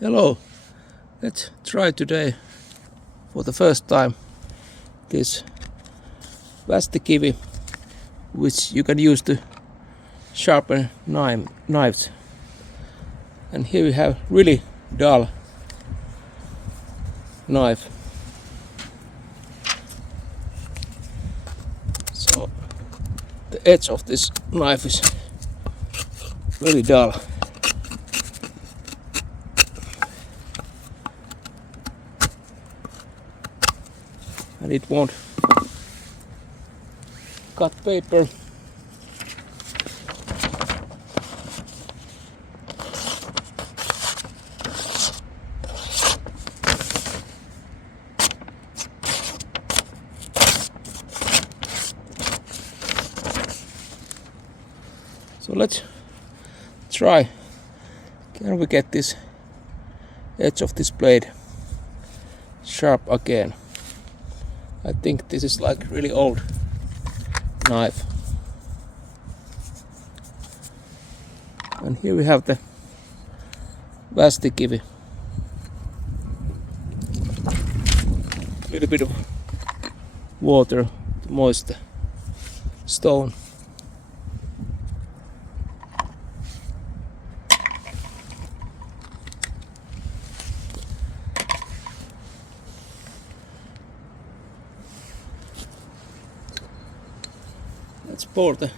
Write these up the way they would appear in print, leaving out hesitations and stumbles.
Hello, let's try today for the first time this Vastikivi, which you can use to sharpen knives. And here we have really dull knife. So the edge of this knife is really dull. And it won't cut paper. So let's try. Can we get this edge of this blade sharp again? I think this is like really old knife. And here we have the Vastikivi. A little bit of water to moist the stone. Let's pour the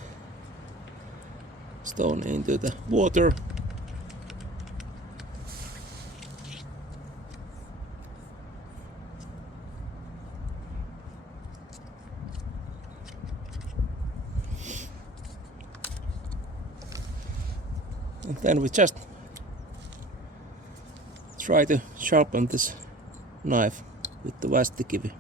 stone into the water. And then we just try to sharpen this knife with the Vastikivi.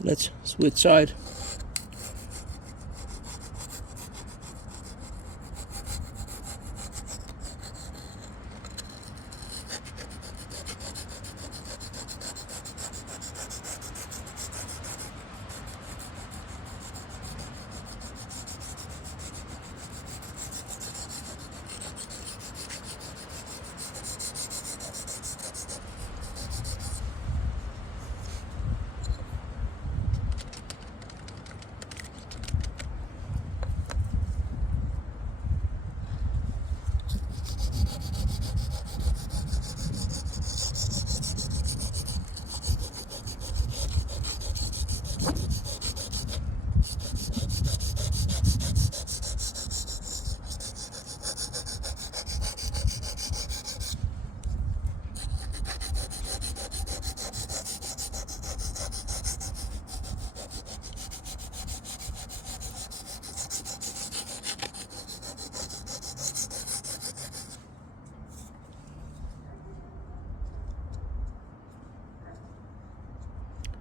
Let's switch side.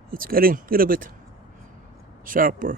It's getting a little bit sharper.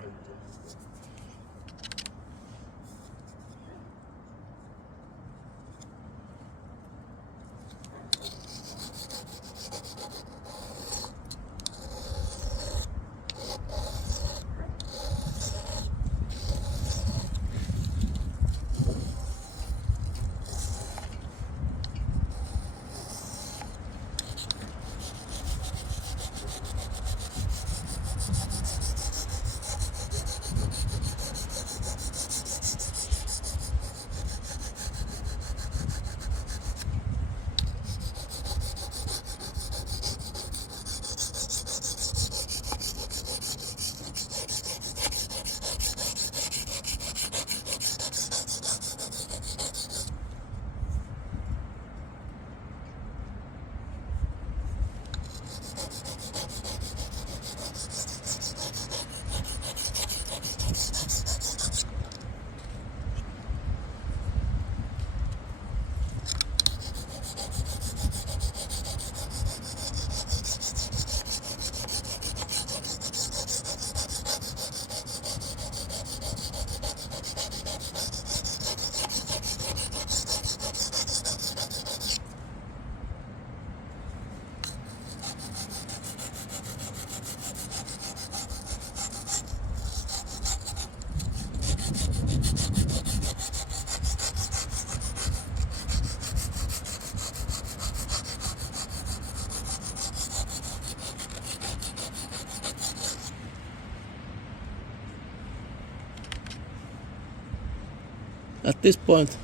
At this point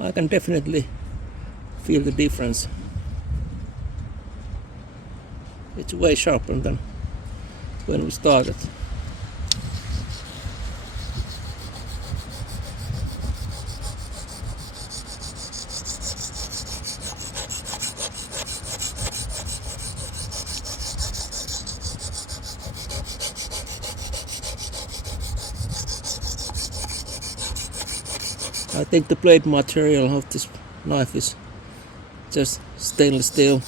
I can definitely feel the difference. It's way sharper than when we started. I think the blade material of this knife is just stainless steel.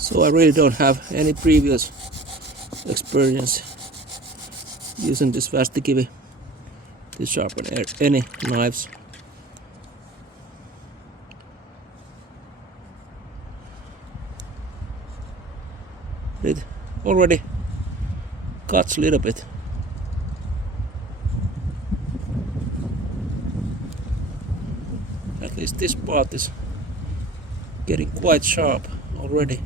So I really don't have any previous experience using this Vastikivi to sharpen any knives. It already cuts a little bit. At least this part is getting quite sharp already.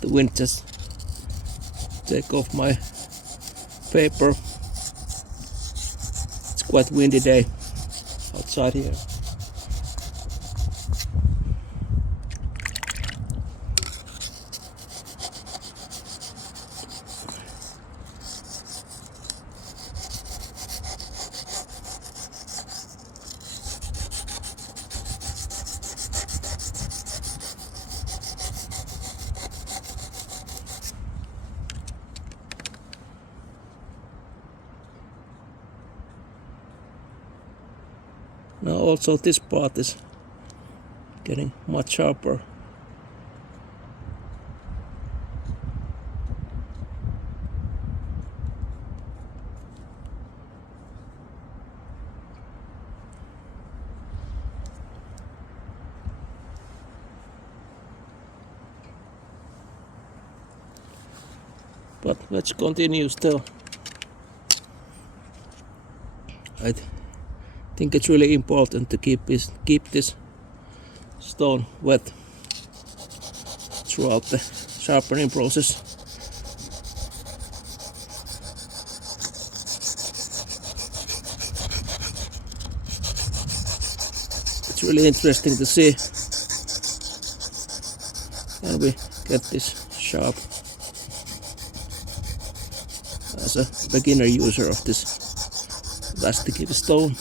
The wind just take off my paper. It's quite windy day outside here. Now also this part is getting much sharper. But let's continue still. I think it's really important to keep this stone wet throughout the sharpening process. It's really interesting to see and we get this sharp as a beginner user of this Västikivi stone.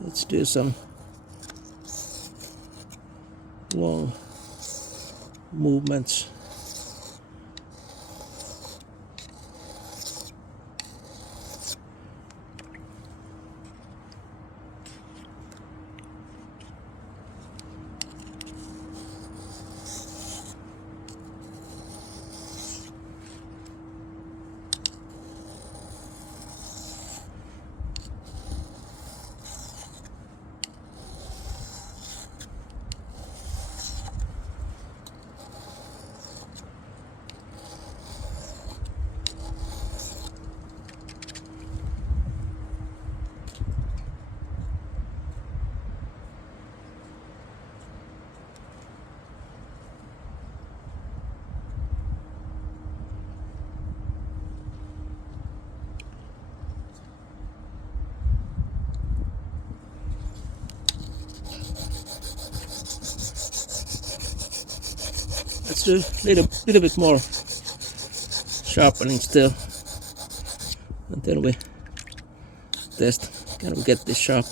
Let's do some long movements. Let's do a little bit more sharpening still, and then we test, can we get this sharp.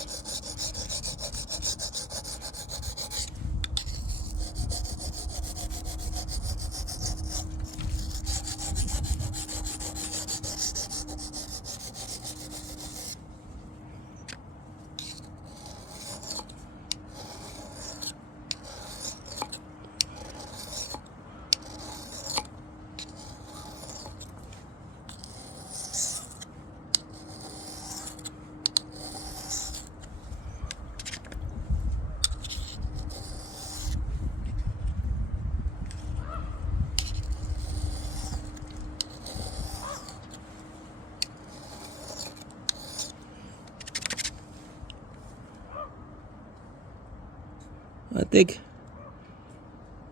I think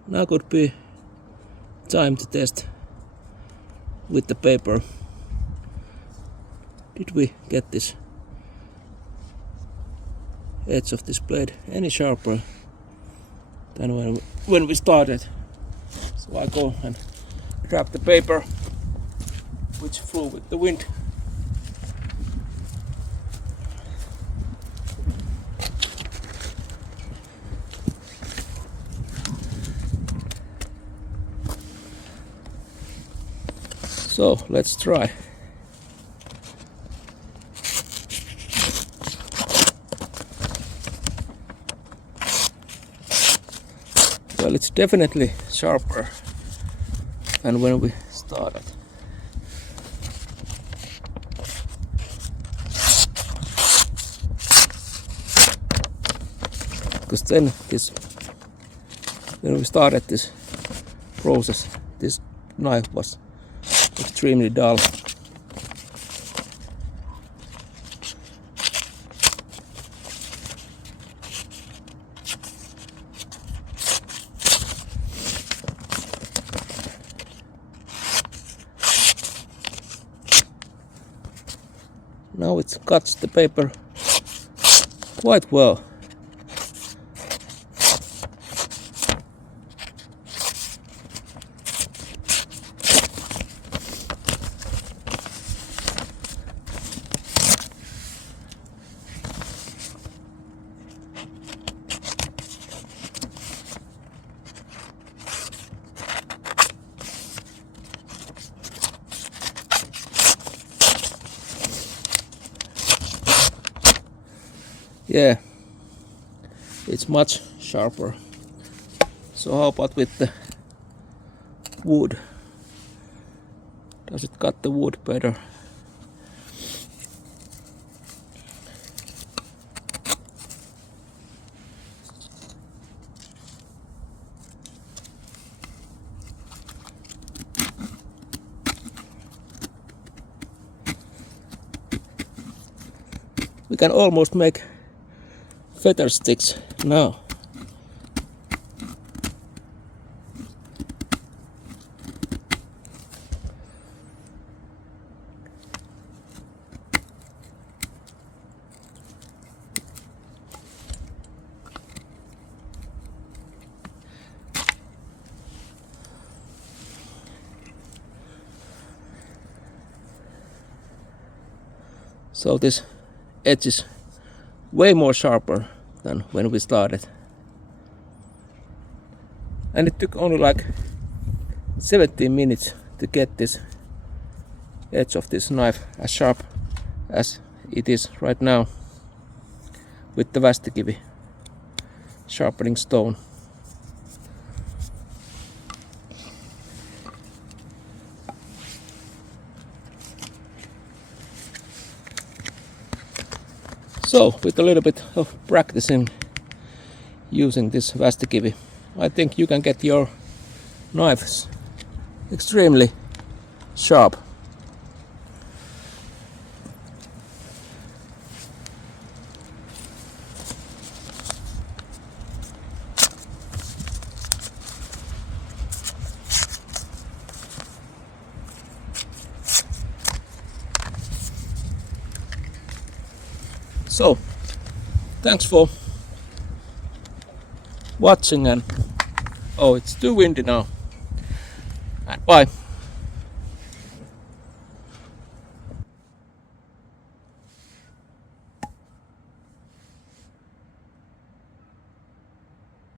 now could be time to test with the paper. Did we get this edge of this blade any sharper than when we started? So I go and grab the paper which flew with the wind. So let's try. Well, it's definitely sharper than when we started. Because then when we started this process, this knife was extremely dull. Now it cuts the paper quite well. Yeah, it's much sharper. So how about with the wood? Does it cut the wood better? We can almost make feather sticks now. So this edge is way more sharper than when we started. And it took only like 17 minutes to get this edge of this knife as sharp as it is right now with the Vastikivi sharpening stone. So with a little bit of practicing using this Vastikivi, I think you can get your knives extremely sharp. So, thanks for watching, and oh, it's too windy now, and bye.